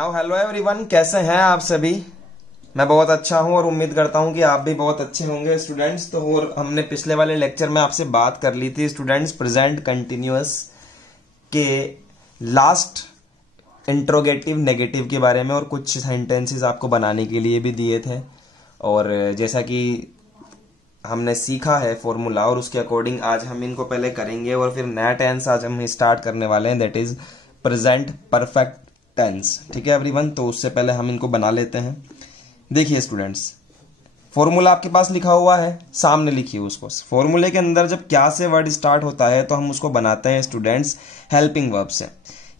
Now hello everyone, कैसे हैं आप सभी। मैं बहुत अच्छा हूं और उम्मीद करता हूं कि आप भी बहुत अच्छे होंगे स्टूडेंट्स। तो और हमने पिछले वाले लेक्चर में आपसे बात कर ली थी स्टूडेंट्स प्रेजेंट कंटिन्यूअस के लास्ट इंट्रोगेटिव नेगेटिव के बारे में, और कुछ सेंटेंसेस आपको बनाने के लिए भी दिए थे। और जैसा कि हमने सीखा है फॉर्मूला, और उसके अकॉर्डिंग आज हम इनको पहले करेंगे और फिर नया टेंस आज हम स्टार्ट करने वाले हैं, that is present perfect tense. ठीक है एवरीवन, तो उससे पहले हम इनको बना लेते हैं। देखिए स्टूडेंट्स, फॉर्मूला आपके पास लिखा हुआ है, सामने लिखिए उसको। फॉर्मूले के अंदर जब क्या से वर्ड स्टार्ट होता है तो हम उसको बनाते हैं स्टूडेंट्स हेल्पिंग वर्ब से।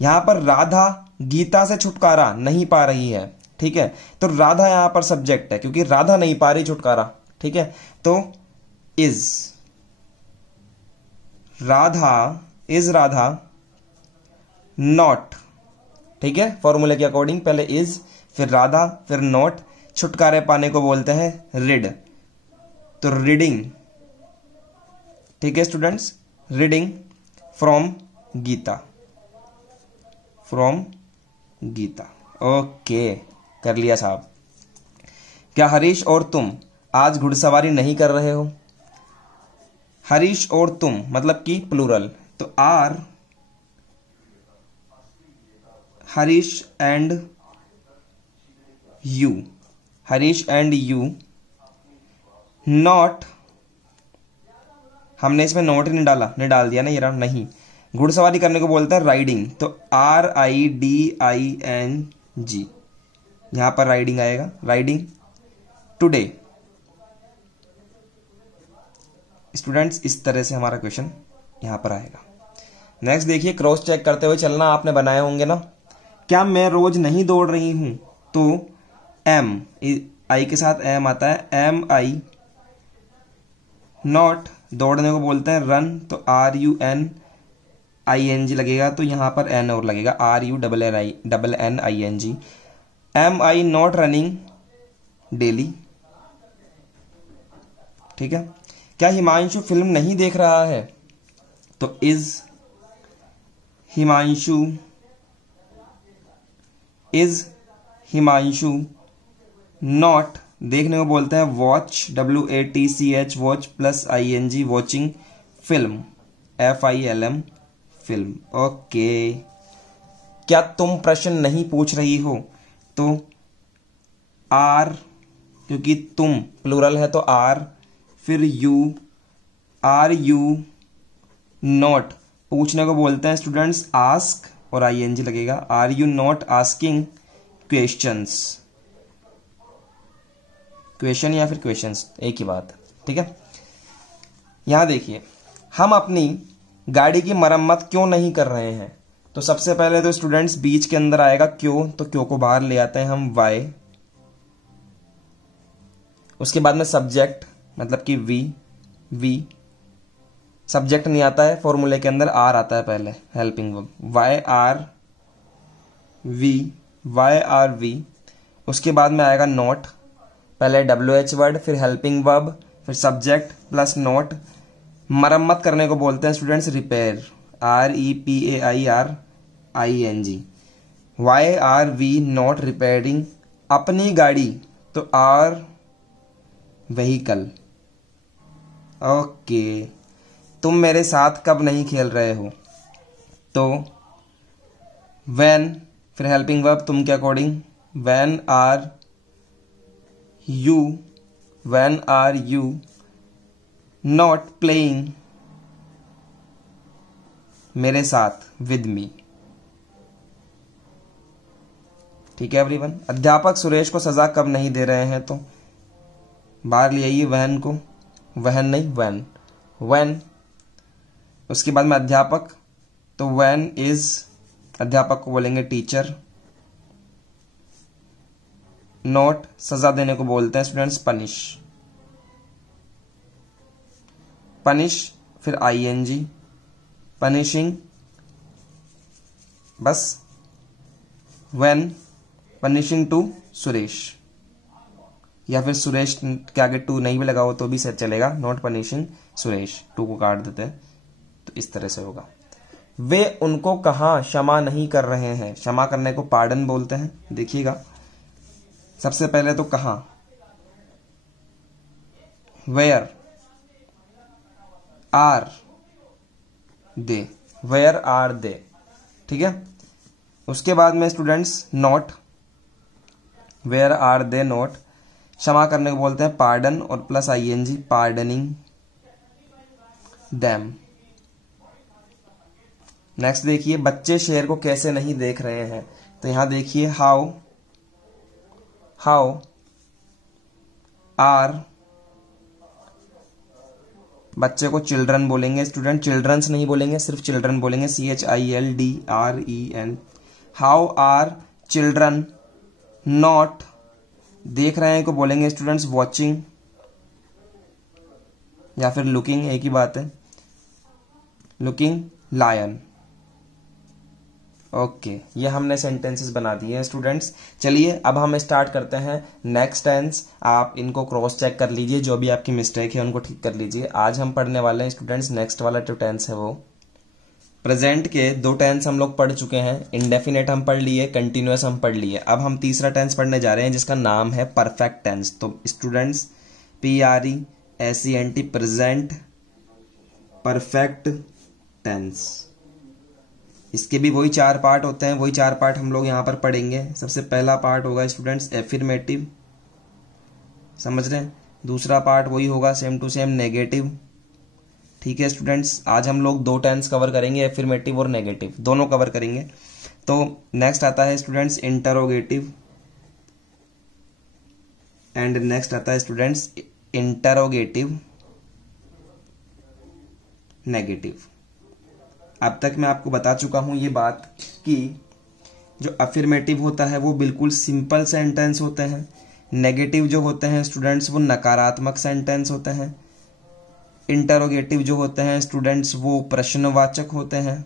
यहां पर राधा गीता से छुटकारा नहीं पा रही है, ठीक है, तो राधा यहां पर सब्जेक्ट है क्योंकि राधा नहीं पा रही छुटकारा, ठीक है। तो इज राधा नॉट, ठीक है, फॉर्मूले के अकॉर्डिंग पहले इज, फिर राधा, फिर नॉट। छुटकारे पाने को बोलते हैं रीड, तो रीडिंग, ठीक है students, reading from Gita. Okay, कर लिया साहब। क्या हरीश और तुम आज घुड़सवारी नहीं कर रहे हो? हरीश और तुम मतलब कि प्लूरल, तो are Harish and you not, हमने इसमें नॉट नहीं डाला, नहीं डाल दिया ना, ये नहीं। घुड़सवारी करने को बोलते हैं राइडिंग, तो RIDING, यहां पर राइडिंग आएगा, राइडिंग टुडे। स्टूडेंट्स इस तरह से हमारा क्वेश्चन यहां पर आएगा। नेक्स्ट देखिए, क्रॉस चेक करते हुए चलना, आपने बनाए होंगे ना। क्या मैं रोज नहीं दौड़ रही हूं? तो एम, आई के साथ एम आता है, MI नॉट, दौड़ने को बोलते हैं रन, तो RUNING लगेगा, तो यहां पर एन और लगेगा, RUNNING। MI not running daily, ठीक है। क्या हिमांशु फिल्म नहीं देख रहा है? तो इज हिमांशु नॉट, देखने को बोलते हैं watch, WATCH, watch plus ING, watching film, FILM, film. Okay. क्या तुम प्रश्न नहीं पूछ रही हो? तो आर, क्योंकि तुम प्लूरल है तो आर, फिर यू, RU नॉट, पूछने को बोलते हैं स्टूडेंट्स आस्क, और ING लगेगा, RU not asking questions, question या फिर क्वेश्चंस, एक ही बात, ठीक है। यहां देखिए, हम अपनी गाड़ी की मरम्मत क्यों नहीं कर रहे हैं? तो सबसे पहले तो स्टूडेंट्स बीच के अंदर आएगा क्यों, तो क्यों को बाहर ले आते हैं हम, वाई। उसके बाद में सब्जेक्ट मतलब कि वी, सब्जेक्ट नहीं आता है फॉर्मूले के अंदर, आर आता है पहले, helping verb, why are we. उसके बाद में आएगा नॉट, पहले WH वर्ड, फिर हेल्पिंग वर्ब, फिर सब्जेक्ट प्लस नॉट। मरम्मत करने को बोलते हैं students repair, REPAIRING। Why are we not repairing अपनी गाड़ी, तो आर व्हीकल। ओके। तुम मेरे साथ कब नहीं खेल रहे हो? तो व्हेन, फिर हेल्पिंग वर्ब तुम के according, when are you not playing मेरे साथ, विद मी, ठीक है एवरीवन। अध्यापक सुरेश को सजा कब नहीं दे रहे हैं? तो बाहर ले आइए वहन को, वहन नहीं व्हेन। उसके बाद में अध्यापक, तो व्हेन इज, अध्यापक को बोलेंगे टीचर। नॉट, सजा देने को बोलते हैं स्टूडेंट्स पनिश, फिर ING, पनिशिंग, बस। व्हेन पनिशिंग टू सुरेश, या फिर सुरेश के आगे टू नहीं भी लगा हो तो भी सही चलेगा, नॉट पनिशिंग सुरेश, टू को काट देते हैं, तो इस तरह से होगा। वे उनको कहाँ क्षमा नहीं कर रहे हैं। क्षमा करने को पार्डन बोलते हैं। देखिएगा, सबसे पहले तो कहाँ, where are they, where are they, ठीक है। उसके बाद में students not, where are they not, क्षमा करने को बोलते हैं पार्डन और plus ING, pardoning them. Next देखिए, बच्चे शेर को कैसे नहीं देख रहे हैं। तो यहां देखिए, हाउ आर, बच्चे को चिल्ड्रन बोलेंगे स्टूडेंट, चिल्ड्रंस नहीं बोलेंगे, सिर्फ चिल्ड्रन बोलेंगे, CHILDREN। How are children not, देख रहे हैं को बोलेंगे स्टूडेंट्स वॉचिंग या फिर लुकिंग, एक ही बात है, लुकिंग लायन। ओके, ये हमने सेंटेंसेस बना दिए हैं स्टूडेंट्स। चलिए अब हम स्टार्ट करते हैं नेक्स्ट टेंस। आप इनको क्रॉस चेक कर लीजिए, जो भी आपकी मिस्टेक है उनको ठीक कर लीजिए। आज हम पढ़ने वाले हैं स्टूडेंट्स नेक्स्ट वाला जो टेंस है वो प्रेजेंट के 2 टेंस हम लोग पढ़ चुके हैं। इंडेफिनेट हम पढ़ लिए, कंटिन्यूअस हम पढ़ लिए। अब हम तीसरा टेंस पढ़ने जा रहे हैं जिसका नाम है परफेक्ट टेंस। तो students PRESENT, present perfect tense. इसके भी वही 4 पार्ट होते हैं, वही 4 पार्ट हम लोग यहाँ पर पढ़ेंगे। सबसे पहला पार्ट होगा स्टूडेंट्स एफिर्मेटिव, समझ रहे हैं। दूसरा पार्ट वही होगा सेम टू सेम नेगेटिव, ठीक है स्टूडेंट्स। आज हम लोग 2 टेंस कवर करेंगे, एफिर्मेटिव और नेगेटिव, दोनों कवर करेंगे। तो नेक्स्ट आता है स्टूडेंट्स इंटरोगेटिव, एंड नेक्स्ट आता है स्टूडेंट्स इंटरोगेटिव नेगेटिव। अब तक मैं आपको बता चुका हूं ये बात कि जो अफर्मेटिव होता है वो बिल्कुल सिंपल सेंटेंस होते हैं, नेगेटिव जो होते हैं स्टूडेंट्स वो नकारात्मक सेंटेंस होते हैं, इंटरोगेटिव जो होते हैं स्टूडेंट्स वो प्रश्नवाचक होते हैं,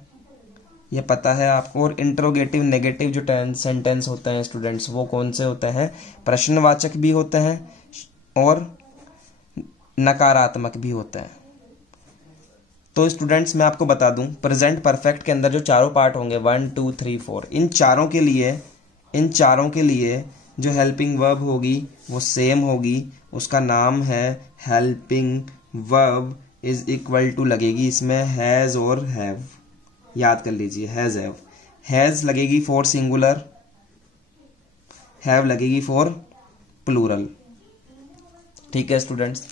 ये पता है आपको। और इंटरोगेटिव नेगेटिव जो सेंटेंस होते हैं स्टूडेंट्स वो कौन से होते हैं, प्रश्नवाचक भी होते हैं और नकारात्मक भी होते हैं। तो स्टूडेंट्स मैं आपको बता दूं, प्रेजेंट परफेक्ट के अंदर जो चारों पार्ट होंगे 1 2 3 4, इन चारों के लिए जो हेल्पिंग वर्ब होगी वो सेम होगी। उसका नाम है helping verb is equal to लगेगी इसमें हैज और हैव, याद कर लीजिए, हैज हैव। हैज लगेगी फॉर सिंगुलर, हैव लगेगी फॉर प्लूरल, ठीक है स्टूडेंट्स।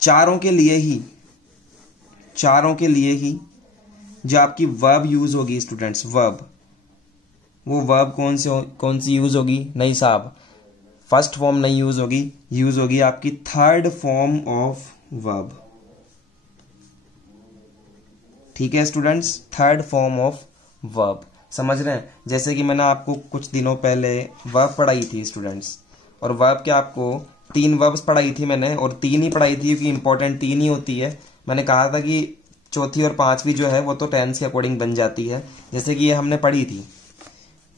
चारों के लिए ही जो आपकी वर्ब यूज होगी स्टूडेंट्स, वर्ब, वो वर्ब कौन सी यूज होगी, नहीं साहब, फर्स्ट फॉर्म नहीं यूज होगी आपकी थर्ड फॉर्म ऑफ वर्ब, ठीक है students, third form of verb, समझ रहे हैं। जैसे कि मैंने आपको कुछ दिनों पहले वर्ब पढ़ाई थी स्टूडेंट्स, और वर्ब के आपको 3 वर्ब्स पढ़ाई थी मैंने, और 3 ही पढ़ाई थी क्योंकि इंपॉर्टेंट 3 ही होती है। मैंने कहा था कि चौथी और 5वीं जो है वो तो टेंस के अकॉर्डिंग बन जाती है। जैसे कि ये हमने पढ़ी थी,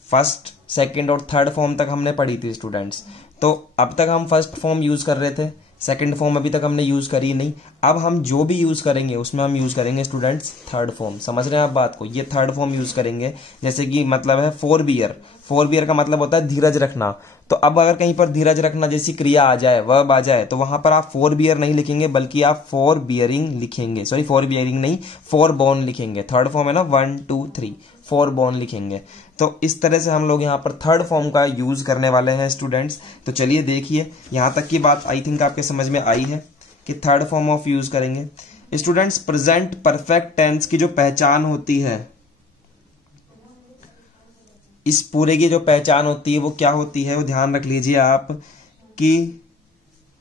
फर्स्ट सेकंड और थर्ड फॉर्म तक हमने पढ़ी थी स्टूडेंट्स। तो अब तक हम फर्स्ट फॉर्म यूज कर रहे थे, सेकंड फॉर्म अभी तक हमने यूज करी नहीं। अब हम जो भी यूज करेंगे उसमें हम यूज करेंगे स्टूडेंट्स थर्ड फॉर्म, समझ रहे हैं आप बात को, ये थर्ड फॉर्म यूज करेंगे। जैसे कि मतलब है फोरबियर का मतलब होता है धीरज रखना। तो अब अगर कहीं पर धीरज रखना जैसी क्रिया आ जाए, वर्ब आ जाए, तो वहां पर आप फोरबियर नहीं लिखेंगे बल्कि आप फोरबियरिंग लिखेंगे, सॉरी फोरबियरिंग नहीं, फोरबोर्न लिखेंगे। थर्ड फॉर्म है ना, 1 2 3, फोरबोर्न लिखेंगे। तो इस तरह से हम लोग यहाँ पर थर्ड फॉर्म का यूज करने वाले हैं स्टूडेंट्स। तो चलिए देखिए, यहां तक की बात आई थिंक आपके समझ में आई है कि थर्ड फॉर्म ऑफ यूज करेंगे। स्टूडेंट्स प्रेजेंट परफेक्ट टेंस की जो पहचान होती है, इस पूरे की जो पहचान होती है वो क्या होती है, वो ध्यान रख लीजिए आप कि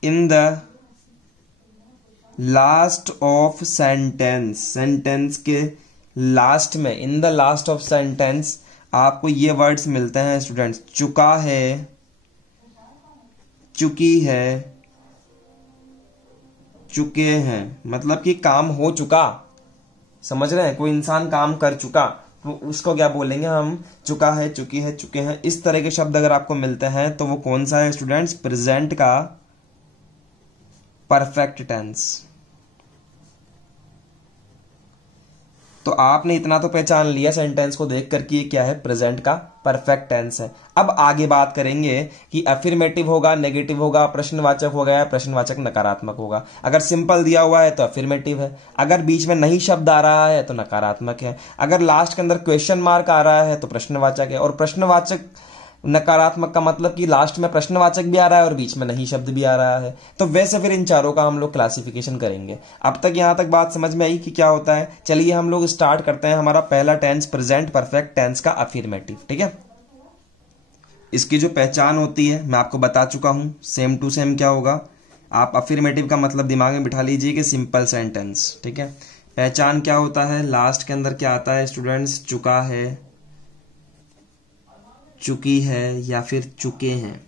in the last of sentence के लास्ट में, in the last of sentence आपको ये वर्ड्स मिलते हैं स्टूडेंट्स, चुका है, चुकी है, चुके हैं, मतलब कि काम हो चुका, समझ रहे हैं। कोई इंसान काम कर चुका तो उसको क्या बोलेंगे हम, चुका है, चुकी है, चुके हैं। इस तरह के शब्द अगर आपको मिलते हैं तो वो कौन सा है स्टूडेंट्स, प्रेजेंट का परफेक्ट टेंस। तो आपने इतना तो पहचान लिया सेंटेंस को देखकर कि ये क्या है, प्रेजेंट का परफेक्ट टेंस है। अब आगे बात करेंगे कि अफर्मेटिव होगा, नेगेटिव होगा, प्रश्नवाचक होगा या प्रश्नवाचक नकारात्मक होगा। अगर सिंपल दिया हुआ है तो अफर्मेटिव है, अगर बीच में नहीं शब्द आ रहा है तो नकारात्मक है, अगर लास्ट के अंदर क्वेश्चन मार्क आ रहा है तो प्रश्नवाचक है। और प्रश्नवाचक नकारात्मक का मतलब कि लास्ट में प्रश्नवाचक भी आ रहा है और बीच में नहीं शब्द भी आ रहा है। तो वैसे फिर इन चारों का हम लोग क्लासिफिकेशन करेंगे। अब तक यहां तक बात समझ में आई कि क्या होता है। चलिए हम लोग स्टार्ट करते हैं हमारा पहला टेंस, प्रेजेंट परफेक्ट टेंस का अफर्मेटिव। ठीक है, इसकी जो पहचान होती है मैं आपको बता चुका हूं, सेम टू सेम क्या होगा। आप अफर्मेटिव का मतलब दिमाग में बिठा लीजिए कि सिंपल सेंटेंस। ठीक है, पहचान क्या होता है, लास्ट के अंदर क्या आता है स्टूडेंट्स, चुका है, चुकी है या फिर चुके हैं,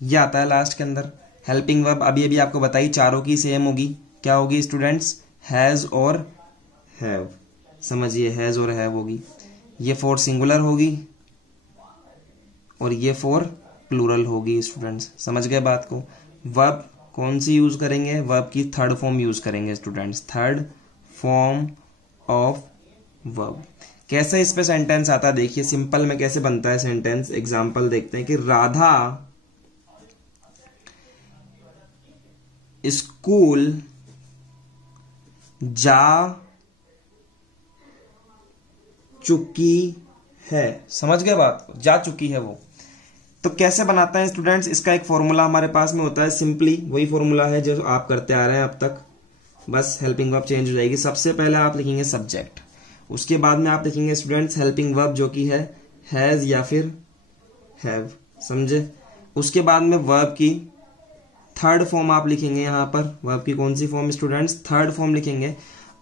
यह आता है लास्ट के अंदर। हेल्पिंग वर्ब अभी अभी आपको बताई, चारों की सेम होगी। क्या होगी स्टूडेंट्स, हैज और हैव। समझिए, हैज और हैव होगी। ये फॉर सिंगुलर होगी और ये फॉर प्लूरल होगी स्टूडेंट्स। समझ गए बात को। वर्ब कौन सी यूज करेंगे, वर्ब की थर्ड फॉर्म यूज करेंगे students, third form of verb. कैसे इस पे सेंटेंस आता है देखिए, सिंपल में कैसे बनता है सेंटेंस। एग्जांपल देखते हैं कि राधा स्कूल जा चुकी है। समझ गए बात को, जा चुकी है वो। तो कैसे बनाते हैं स्टूडेंट्स, इसका एक फॉर्मूला हमारे पास में होता है, सिंपली वही फॉर्मूला है जो आप करते आ रहे हैं अब तक, बस हेल्पिंग वर्ब चेंज हो जाएगी। सबसे पहले आप लिखेंगे सब्जेक्ट, उसके बाद में आप लिखेंगे स्टूडेंट्स हेल्पिंग वर्ब जो कि है हैज या फिर हैव। समझे, उसके बाद में वर्ब की थर्ड फॉर्म आप लिखेंगे, यहां पर वर्ब की कौन सी फॉर्म स्टूडेंट्स, थर्ड फॉर्म लिखेंगे।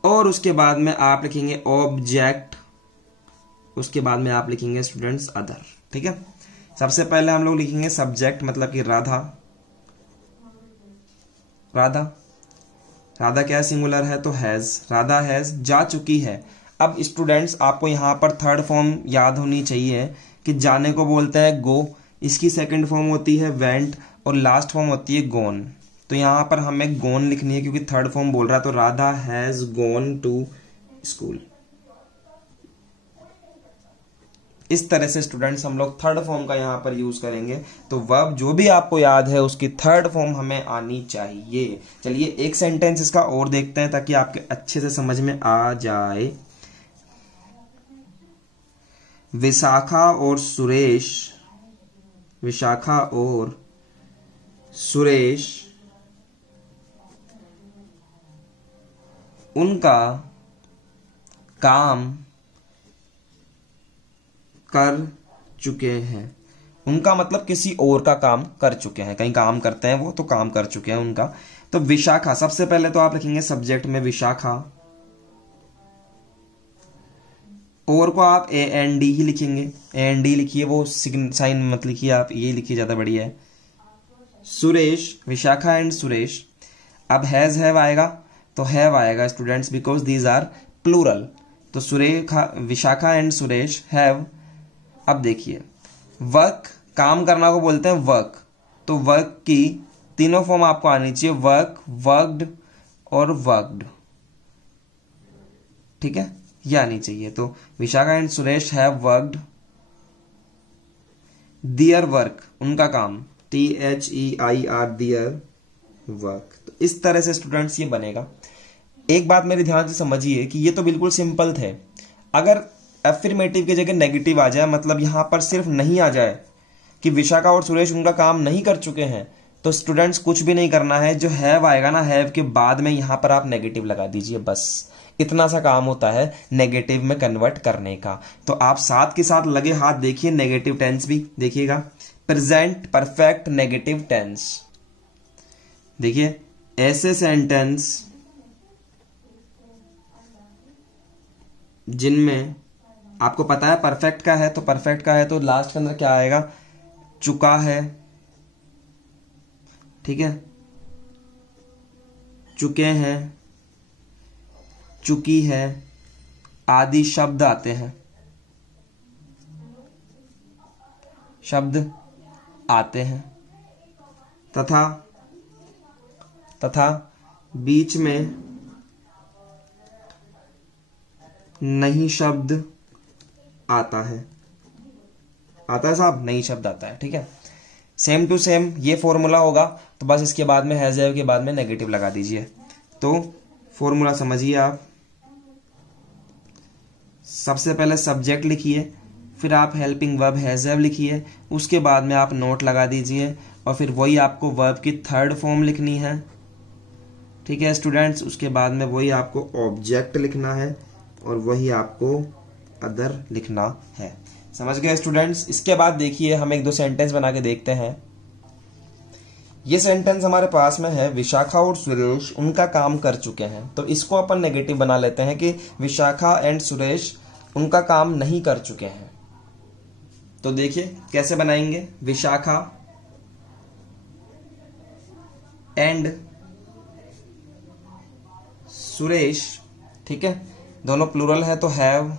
और उसके बाद में आप लिखेंगे ऑब्जेक्ट, उसके बाद में आप लिखेंगे स्टूडेंट्स अदर। ठीक है, सबसे पहले हम लोग लिखेंगे सब्जेक्ट, मतलब कि राधा। राधा, राधा क्या सिंगुलर है तो हैज, राधा हैज जा चुकी है। अब स्टूडेंट्स आपको यहां पर थर्ड फॉर्म याद होनी चाहिए कि जाने को बोलते हैं गो, इसकी सेकंड फॉर्म होती है वेंट और लास्ट फॉर्म होती है गोन। तो यहां पर हमें गोन लिखनी है क्योंकि थर्ड फॉर्म बोल रहा है, तो Radha has gone to school. इस तरह से स्टूडेंट्स हम लोग थर्ड फॉर्म का यहां पर यूज करेंगे। तो वर्ब जो भी आपको याद है उसकी थर्ड फॉर्म हमें आनी चाहिए। चलिए एक सेंटेंस इसका और देखते हैं ताकि आपके अच्छे से समझ में आ जाए। विशाखा और सुरेश, विशाखा और सुरेश उनका काम कर चुके हैं। उनका मतलब किसी और का काम कर चुके हैं, कहीं काम करते हैं वो, तो काम कर चुके हैं उनका। तो विशाखा, सबसे पहले तो आप लिखेंगे सब्जेक्ट में विशाखा, और को आप AND ही लिखेंगे, AND लिखिए, वो साइन मत लिखिए आप, ये लिखिए, ज्यादा बढ़िया है। सुरेश, विशाखा एंड सुरेश। अब हैज हैव आएगा तो हैव आएगा students because these are plural. तो सुरेखा, विशाखा एंड सुरेश हैव। अब देखिए वर्क, काम करना को बोलते हैं वर्क, तो वर्क की तीनों फॉर्म आपको आनी चाहिए, वर्क, वर्कड और वर्कड। ठीक है, ये आनी चाहिए। तो Vishakha and Suresh have worked their work, उनका काम, THEIR दियर वर्क। तो इस तरह से स्टूडेंट्स ये बनेगा। एक बात मेरे ध्यान से समझिए कि ये तो बिल्कुल सिंपल थे। अगर अफर्मेटिव की जगह नेगेटिव आ जाए, मतलब यहां पर सिर्फ नहीं आ जाए कि विशाखा और सुरेश उनका काम नहीं कर चुके हैं, तो स्टूडेंट्स कुछ भी नहीं करना है। जो हैव आएगा ना, हैव के बाद में यहां पर आप नेगेटिव लगा दीजिए, बस इतना सा काम होता है नेगेटिव में कन्वर्ट करने का। तो आप साथ के साथ लगे हाथ देखिए, नेगेटिव टेंस भी देखिएगा, प्रेजेंट परफेक्ट नेगेटिव टेंस। देखिए ऐसे सेंटेंस जिनमें आपको पता है परफेक्ट का है, तो परफेक्ट का है तो लास्ट के अंदर क्या आएगा, चुका है। ठीक है, चुके हैं, चुकी है आदि शब्द आते हैं, शब्द आते हैं, तथा बीच में नहीं शब्द आता है। आता है साहब, नहीं शब्द आता है। ठीक है, सेम टू सेम ये फॉर्मूला होगा, तो बस इसके बाद में हैज हैव के बाद में नेगेटिव लगा दीजिए। तो फॉर्मूला समझिए आप, सबसे पहले सब्जेक्ट लिखिए, फिर आप हेल्पिंग वर्ब हैज हैव लिखिए, उसके बाद में आप नोट लगा दीजिए, और फिर वही आपको वर्ब की थर्ड फॉर्म लिखनी है। ठीक है स्टूडेंट्स, उसके बाद में वही आपको ऑब्जेक्ट लिखना है और वही आपको अदर लिखना है। समझ गए स्टूडेंट्स। इसके बाद देखिए हम एक दो सेंटेंस बना के देखते हैं। ये सेंटेंस हमारे पास में है, विशाखा और सुरेश उनका काम कर चुके हैं। तो इसको अपन नेगेटिव बना लेते हैं कि विशाखा एंड सुरेश उनका काम नहीं कर चुके हैं। तो देखिए कैसे बनाएंगे, विशाखा एंड सुरेश, ठीक है, दोनों प्लूरल है तो हैव,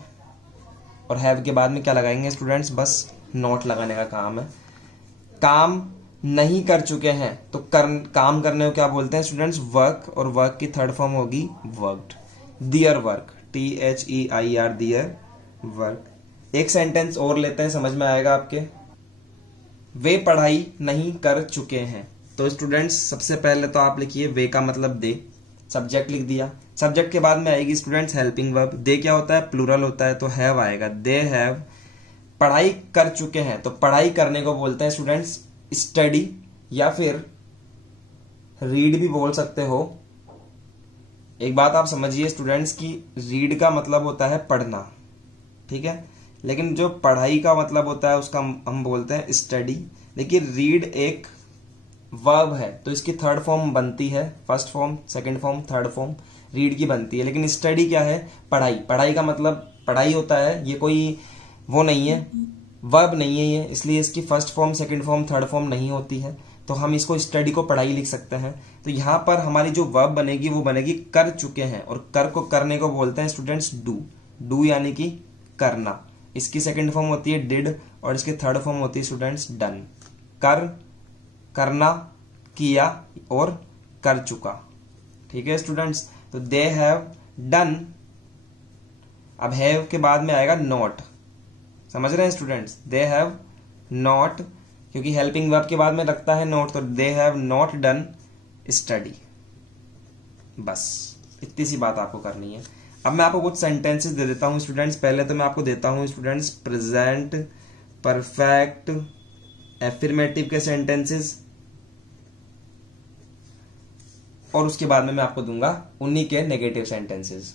और हैव के बाद में क्या लगाएंगे स्टूडेंट्स, बस नोट लगाने का काम है। काम नहीं कर चुके हैं तो काम करने को क्या बोलते हैं स्टूडेंट्स, वर्क, और वर्क की थर्ड फॉर्म होगी worked. Their work, THEIR, their work. एक सेंटेंस और लेते हैं, समझ में आएगा आपके। वे पढ़ाई नहीं कर चुके हैं। तो स्टूडेंट्स सबसे पहले तो आप लिखिए वे का मतलब दे, सब्जेक्ट लिख दिया। सब्जेक्ट के बाद में आएगी स्टूडेंट्स हेल्पिंग वर्ब। दे क्या होता है, प्लूरल होता है तो हैव आएगा, दे हैव पढ़ाई कर चुके हैं। तो पढ़ाई करने को बोलते हैं स्टूडेंट्स स्टडी, या फिर रीड भी बोल सकते हो। एक बात आप समझिए स्टूडेंट्स की रीड का मतलब होता है पढ़ना, ठीक है, लेकिन जो पढ़ाई का मतलब होता है उसका हम बोलते हैं स्टडी। लेकिन रीड एक वर्ब है तो इसकी थर्ड फॉर्म बनती है, first form, second form, third form read की बनती है। लेकिन स्टडी क्या है, पढ़ाई। पढ़ाई का मतलब पढ़ाई होता है, ये कोई वो नहीं है, वर्ब नहीं है ये, इसलिए इसकी first form, second form, third form नहीं होती है। तो हम इसको स्टडी को पढ़ाई लिख सकते हैं। तो यहां पर हमारी जो वर्ब बनेगी वो बनेगी कर चुके हैं, और कर को करने को बोलते हैं स्टूडेंट्स डू। डू यानी कि करना। इसकी सेकंड फॉर्म होती है डिड, और इसकी थर्ड फॉर्म होती है स्टूडेंट्स डन। कर, करना, किया और कर चुका। ठीक है स्टूडेंट्स, तो दे हैव डन। अब हैव के बाद में आएगा नॉट, समझ रहे हैं स्टूडेंट्स, दे हैव नॉट, क्योंकि हेल्पिंग वर्ब के बाद में लगता है नॉट, तो they have not done study. बस इतनी सी बात आपको करनी है। अब मैं आपको कुछ सेंटेंसेस दे देता हूं स्टूडेंट्स। पहले तो मैं आपको देता हूं स्टूडेंट्स प्रेजेंट परफेक्ट एफर्मेटिव के सेंटेंसेस, और उसके बाद में मैं आपको दूंगा उन्हीं के नेगेटिव सेंटेंसेस।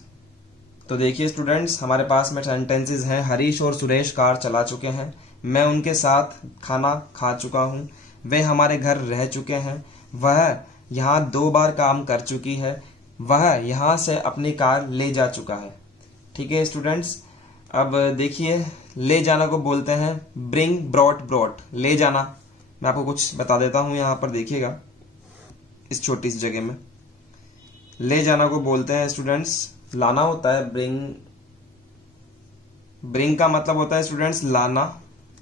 तो देखिए स्टूडेंट्स हमारे पास में सेंटेंसेस हैं, हरीश और सुरेश कार चला चुके हैं, मैं उनके साथ खाना खा चुका हूं, वे हमारे घर रह चुके हैं, वह यहाँ 2 बार काम कर चुकी है, वह यहाँ से अपनी कार ले जा चुका है। ठीक है स्टूडेंट्स, अब देखिए ले जाना को बोलते हैं ब्रिंग, ब्रॉट, ब्रॉट, ले जाना। मैं आपको कुछ बता देता हूं, यहाँ पर देखिएगा इस छोटी सी जगह में। ले जाना को बोलते हैं स्टूडेंट्स लाना होता है, ब्रिंग। ब्रिंग का मतलब होता है स्टूडेंट्स लाना,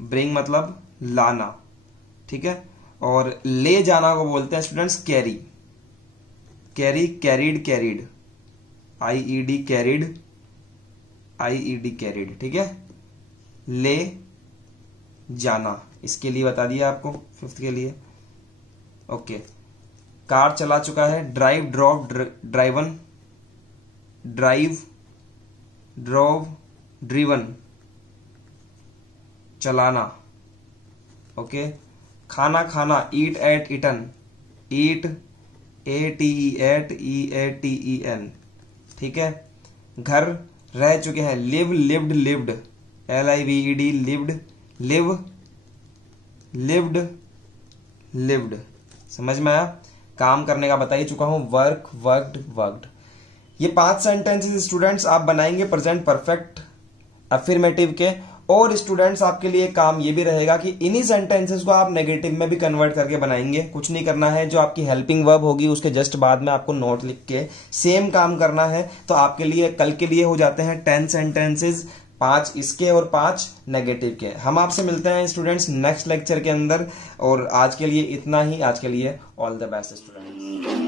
ब्रिंग मतलब लाना, ठीक है। और ले जाना को बोलते हैं students carry. Carry, carried, carried, IED carried, IED carried, ठीक है। ले जाना इसके लिए बता दिया आपको, 5th के लिए। ओके, कार चला चुका है, drive, drop, driven, drive, drove, driven, चलाना। ओके, खाना, खाना, ईट, एट, ईटन, ईट, ATE, EATEN, ठीक है। घर, रह चुके हैं, live, lived, lived, LIVED, lived, live, lived, lived. समझ में आया। काम करने का बता ही चुका हूं, वर्क, वर्कड, वर्कड। ये 5 सेंटेंसेस स्टूडेंट्स आप बनाएंगे प्रेजेंट परफेक्ट अफर्मेटिव के। और स्टूडेंट्स आपके लिए काम ये भी रहेगा कि इन्हीं सेंटेंसेस को आप नेगेटिव में भी कन्वर्ट करके बनाएंगे। कुछ नहीं करना है, जो आपकी हेल्पिंग वर्ब होगी उसके जस्ट बाद में आपको नोट लिख के सेम काम करना है। तो आपके लिए कल के लिए हो जाते हैं 10 सेंटेंसेस, 5 इसके और 5 नेगेटिव के। हम आपसे मिलते हैं स्टूडेंट्स नेक्स्ट लेक्चर के अंदर, और आज के लिए इतना ही। आज के लिए ऑल द बेस्ट स्टूडेंट्स।